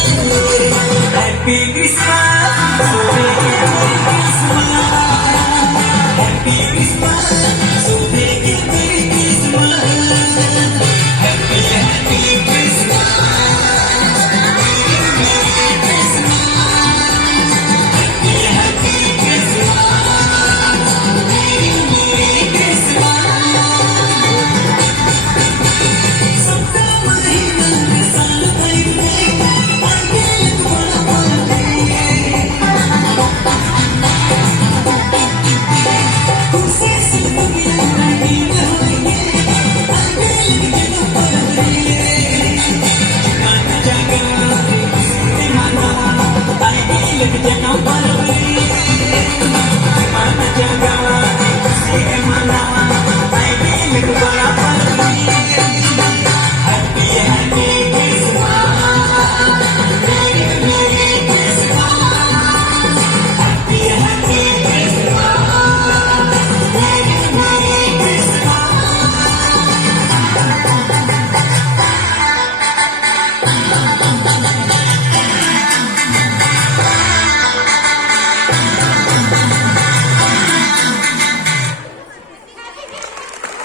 Happy Christmas, so Merry Christmas. Happy Christmas, so Merry Christmas. Happy Christmas, Merry Christmas. Happy Christmas, Merry Christmas. सबका महीना में साल भर में आगे खुशी से दुनिया नहीं होएंगे आगे गाना जागा माना आई लग जाना